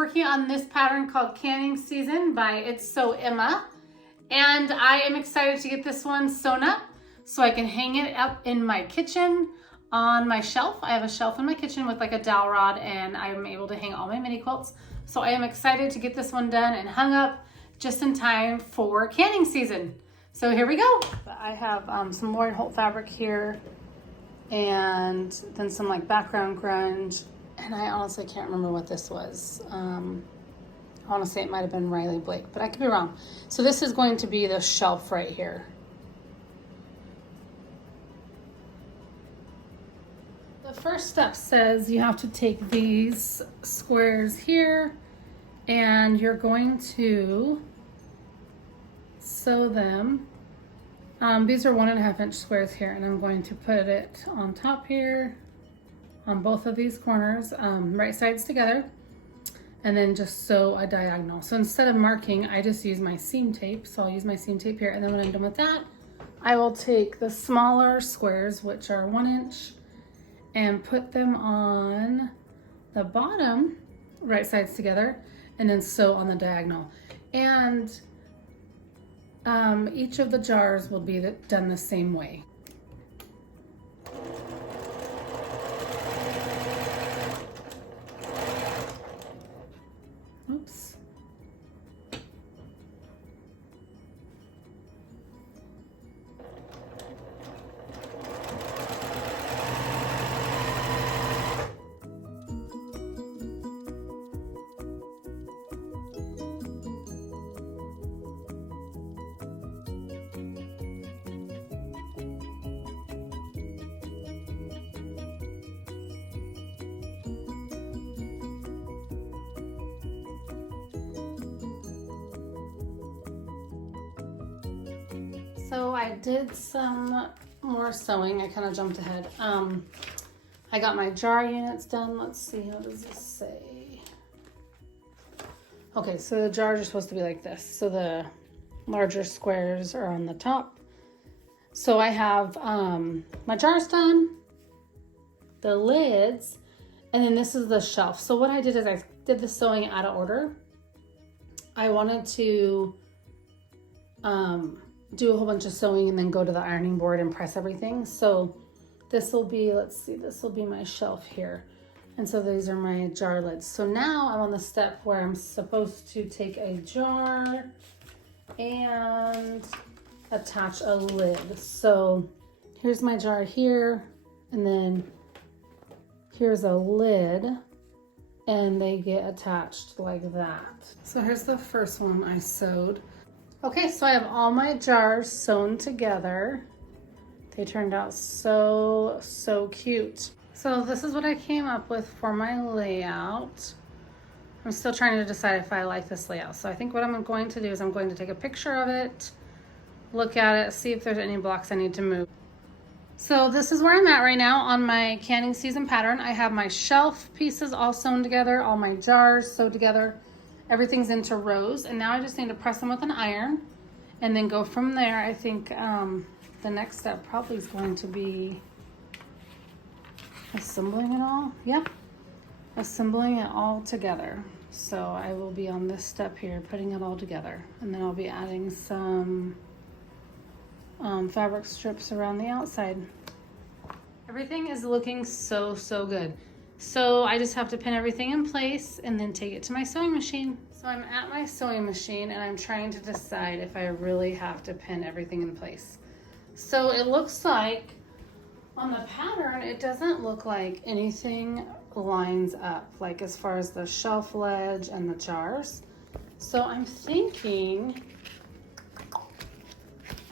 working on this pattern called Canning Season by It's So Emma. And I am excited to get this one sewn up so I can hang it up in my kitchen on my shelf. I have a shelf in my kitchen with like a dowel rod, and I'm able to hang all my mini quilts. So I am excited to get this one done and hung up just in time for canning season. So here we go. I have some Lauren Holt fabric here, and then some like background grunge. And I honestly can't remember what this was. I want to say it might have been Riley Blake, but I could be wrong. So this is going to be the shelf right here. The first step says you have to take these squares here and you're going to sew them. These are 1.5 inch squares here, and I'm going to put it on top here on both of these corners, right sides together, and then just sew a diagonal. So instead of marking, I just use my seam tape. So I'll use my seam tape here, and then when I'm done with that, I will take the smaller squares, which are 1 inch, and put them on the bottom, right sides together, and then sew on the diagonal. And each of the jars will be done the same way. Oops. So I did some more sewing. I kind of jumped ahead. I got my jar units done. Let's see, what does this say? Okay, so the jars are supposed to be like this. So the larger squares are on the top. So I have my jars done, the lids, and then this is the shelf. So what I did is I did the sewing out of order. I wanted to do a whole bunch of sewing and then go to the ironing board and press everything. So this will be, let's see, this will be my shelf here. And so these are my jar lids. So now I'm on the step where I'm supposed to take a jar and attach a lid. So here's my jar here, and then here's a lid, and they get attached like that. So here's the first one I sewed. Okay, so I have all my jars sewn together. They turned out so cute. So this is what I came up with for my layout. I'm still trying to decide if I like this layout. So I think what I'm going to do is I'm going to take a picture of it, look at it, see if there's any blocks I need to move. So this is where I'm at right now on my canning season pattern. I have my shelf pieces all sewn together, all my jars sewed together. Everything's into rows, and now I just need to press them with an iron and then go from there. I think the next step probably is going to be assembling it all. Yep, assembling it all together. So I will be on this step here, putting it all together, and then I'll be adding some fabric strips around the outside. Everything is looking so good. So I just have to pin everything in place and then take it to my sewing machine. So I'm at my sewing machine and I'm trying to decide if I really have to pin everything in place. So it looks like on the pattern, it doesn't look like anything lines up, like as far as the shelf ledge and the jars. So I'm thinking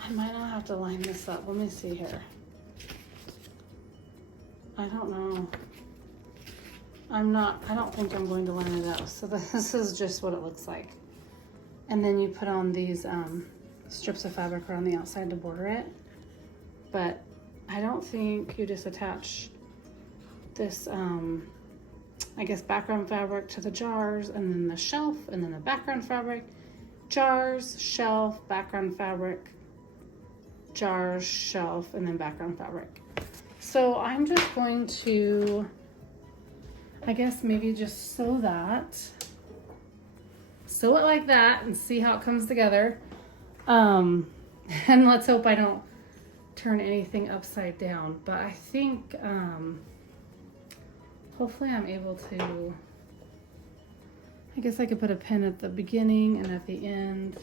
I might not have to line this up. Let me see here. I don't know. I don't think I'm going to line it up. So this is just what it looks like. And then you put on these strips of fabric around the outside to border it. But I don't think you just attach this, I guess, background fabric to the jars, and then the shelf, and then the background fabric, jars, shelf, background fabric, jars, shelf, and then background fabric. So I'm just going to, I guess, maybe just sew that sew it like that and see how it comes together. And let's hope I don't turn anything upside down. But I think hopefully I'm able to, I guess I could put a pin at the beginning and at the end.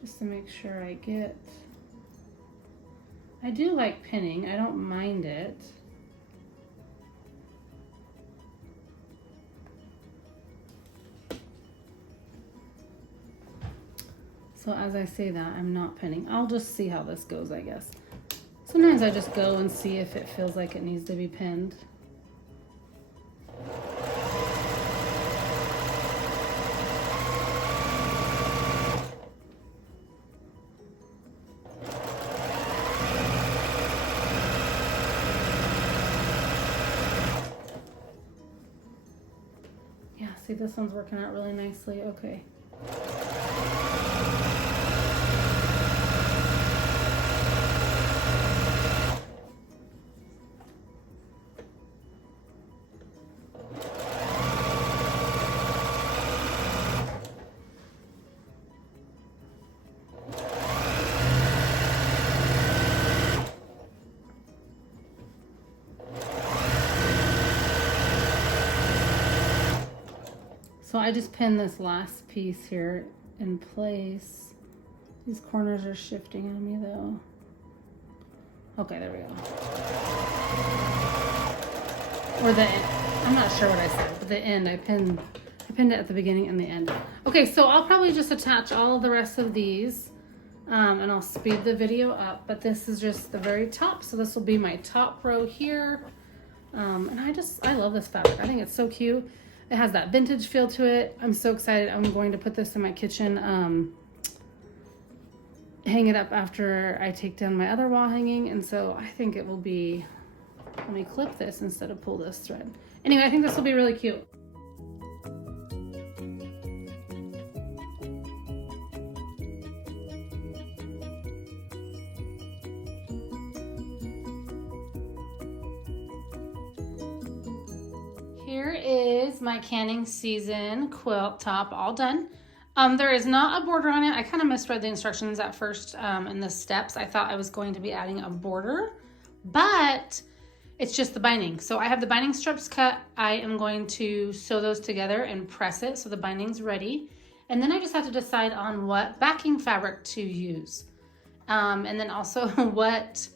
Just to make sure I get, I do like pinning, I don't mind it. So as I say that, I'm not pinning. I'll just see how this goes, I guess. Sometimes I just go and see if it feels like it needs to be pinned. Yeah, see, this one's working out really nicely. Okay. So I just pinned this last piece here in place. These corners are shifting on me though. Okay, there we go. Or the end. I'm not sure what I said, but the end, I pinned it at the beginning and the end. Okay, so I'll probably just attach all of the rest of these and I'll speed the video up, but this is just the very top. So this will be my top row here. And I love this fabric. I think it's so cute. It has that vintage feel to it. I'm so excited. I'm going to put this in my kitchen, hang it up after I take down my other wall hanging. And so I think it will be, let me clip this instead of pull this thread. Anyway, I think this will be really cute. Here is my canning season quilt top all done. There is not a border on it. I kind of misread the instructions at first in the steps. I thought I was going to be adding a border, but it's just the binding. So I have the binding strips cut. I am going to sew those together and press it so the binding's ready. And then I just have to decide on what backing fabric to use. And then also what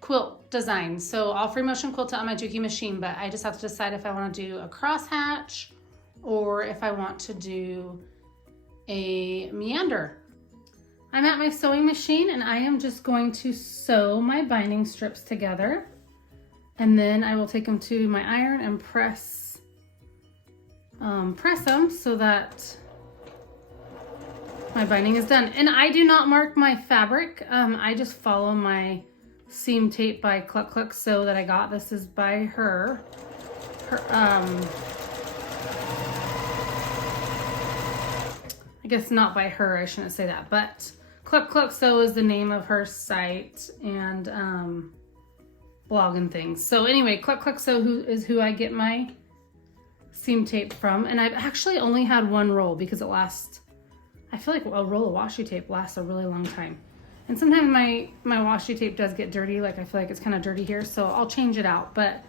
quilt design. So I'll free motion quilt it on my Juki machine, but I just have to decide if I want to do a crosshatch or if I want to do a meander. I'm at my sewing machine and I am just going to sew my binding strips together, and then I will take them to my iron and press them so that my binding is done. And I do not mark my fabric. I just follow my seam tape by Cluck Cluck Sew that I got. This is by her. I guess not by her, I shouldn't say that, but Cluck Cluck Sew is the name of her site and blog and things. So anyway, Cluck Cluck Sew is who I get my seam tape from, and I've actually only had one roll because it lasts, I feel like a roll of washi tape lasts a really long time. And sometimes my washi tape does get dirty, like I feel like it's kind of dirty here, so I'll change it out, but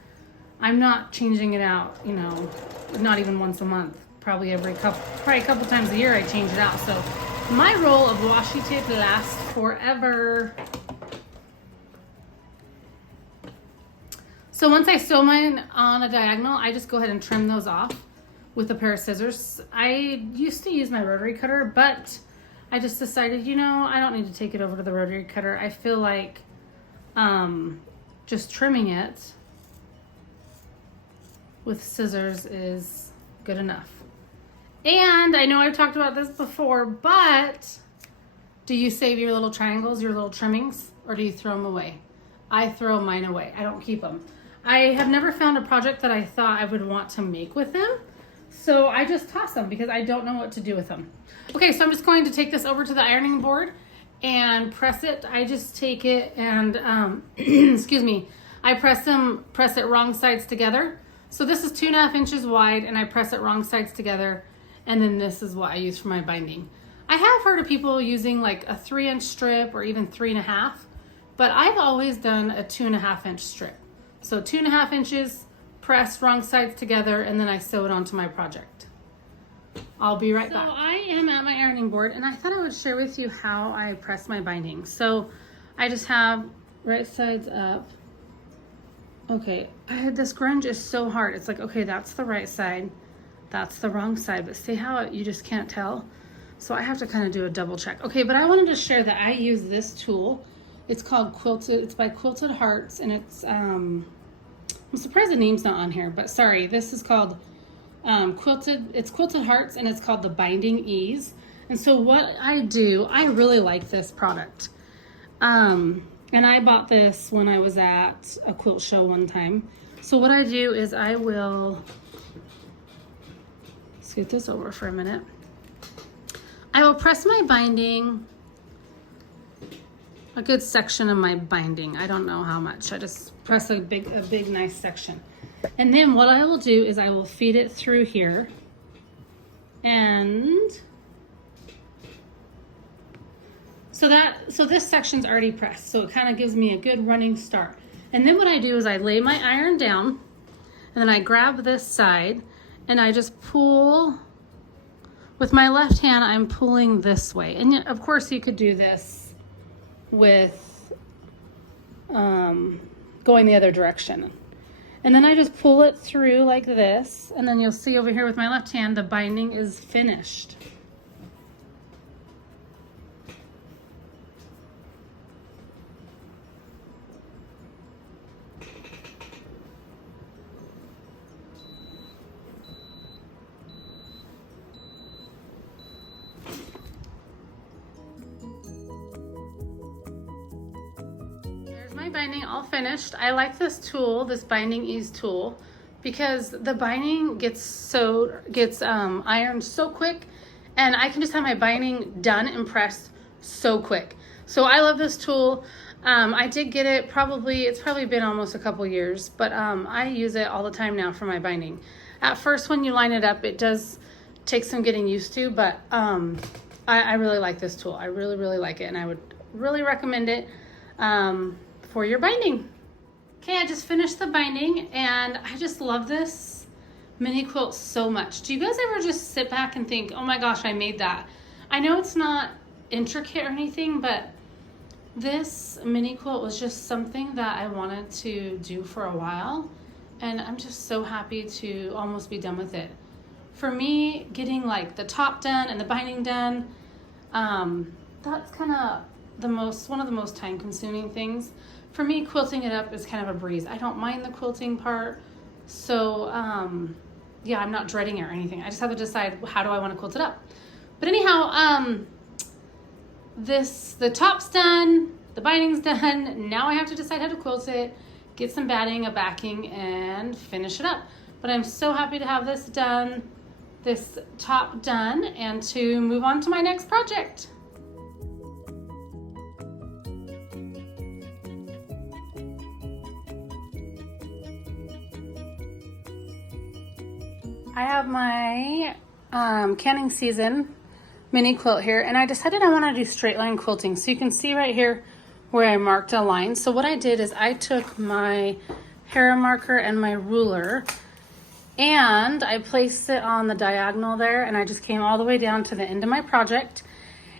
I'm not changing it out, you know, not even once a month. Probably a couple times a year I change it out. So my roll of washi tape lasts forever. So once I sew mine on a diagonal, I just go ahead and trim those off with a pair of scissors. I used to use my rotary cutter, but I just decided, you know, I don't need to take it over to the rotary cutter. I feel like just trimming it with scissors is good enough. And I know I've talked about this before, but do you save your little triangles, your little trimmings, or do you throw them away? I throw mine away. I don't keep them. I have never found a project that I thought I would want to make with them, so I just toss them because I don't know what to do with them. Okay, so I'm just going to take this over to the ironing board and press it. I just take it and, excuse me, I press it wrong sides together. So this is 2.5 inches wide and I press it wrong sides together. And then this is what I use for my binding. I have heard of people using like a 3-inch strip or even 3.5, but I've always done a 2.5 inch strip. So 2.5 inches, press wrong sides together, and then I sew it onto my project. I'll be right back. So I am at my ironing board and I thought I would share with you how I press my binding. So I just have right sides up. Okay, this grunge is so hard. It's like, okay, that's the right side, that's the wrong side, but see how you just can't tell? So I have to kind of do a double check. Okay, but I wanted to share that I use this tool. It's called Quilted, it's by Quilted Hearts, and it's, I'm surprised the name's not on here, but sorry, this is called it's Quilted Hearts, and it's called the Binding Ease. And so what I do, I really like this product. And I bought this when I was at a quilt show one time. So what I do is I will scoot this over for a minute. I will press my binding, a good section of my binding. I don't know how much. I just press a big nice section. And then what I will do is I will feed it through here, and so this section's already pressed, so it kind of gives me a good running start. And then what I do is I lay my iron down, and then I grab this side and I just pull with my left hand. I'm pulling this way, and of course you could do this with going the other direction. And then I just pull it through like this, and then you'll see over here with my left hand, the binding is finished. Binding all finished. I like this tool, this Binding Ease tool, because the binding gets ironed so quick, and I can just have my binding done and pressed so quick. So I love this tool. I did get it it's probably been almost a couple years, but I use it all the time now for my binding. At first when you line it up, it does take some getting used to, but I really like this tool. I really like it, and I would really recommend it for your binding. Okay, I just finished the binding, and I just love this mini quilt so much. Do you guys ever just sit back and think, oh my gosh, I made that? I know it's not intricate or anything, but this mini quilt was just something that I wanted to do for a while, and I'm just so happy to almost be done with it. For me, getting like the top done and the binding done, that's kind of one of the most time consuming things. For me, quilting it up is kind of a breeze. I don't mind the quilting part. So yeah, I'm not dreading it or anything. I just have to decide, how do I want to quilt it up? But anyhow, the top's done, the binding's done. Now I have to decide how to quilt it, get some batting, a backing, and finish it up. But I'm so happy to have this done, this top done, and to move on to my next project. I have my canning season mini quilt here, and I decided I want to do straight line quilting. So you can see right here where I marked a line. So what I did is I took my hair marker and my ruler, and I placed it on the diagonal there, and I just came all the way down to the end of my project,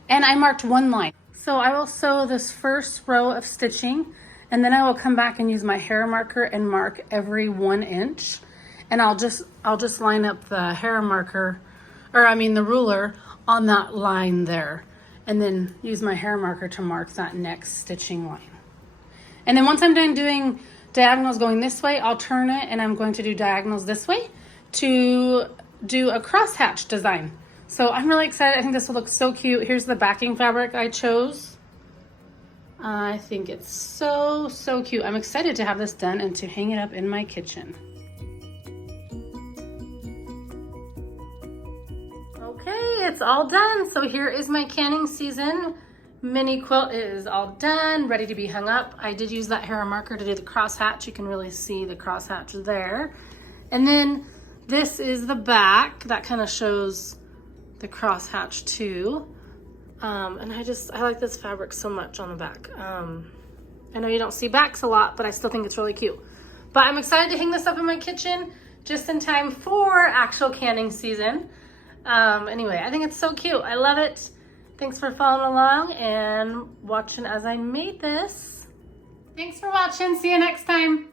and I marked one line. So I will sew this first row of stitching, and then I will come back and use my hair marker and mark every 1 inch. And I'll just line up the hair marker, or I mean the ruler, on that line there, and then use my hair marker to mark that next stitching line. And then once I'm done doing diagonals going this way, I'll turn it, and I'm going to do diagonals this way to do a crosshatch design. So I'm really excited. I think this will look so cute. Here's the backing fabric I chose. I think it's so cute. I'm excited to have this done and to hang it up in my kitchen. Okay, it's all done. So here is my canning season mini quilt is all done, ready to be hung up. I did use that hair marker to do the crosshatch. You can really see the crosshatch there. And then this is the back. That kind of shows the crosshatch too. And I like this fabric so much on the back. I know you don't see backs a lot, but I still think it's really cute. But I'm excited to hang this up in my kitchen just in time for actual canning season. Anyway, I think it's so cute. I love it. Thanks for following along and watching as I made this. Thanks for watching. See you next time.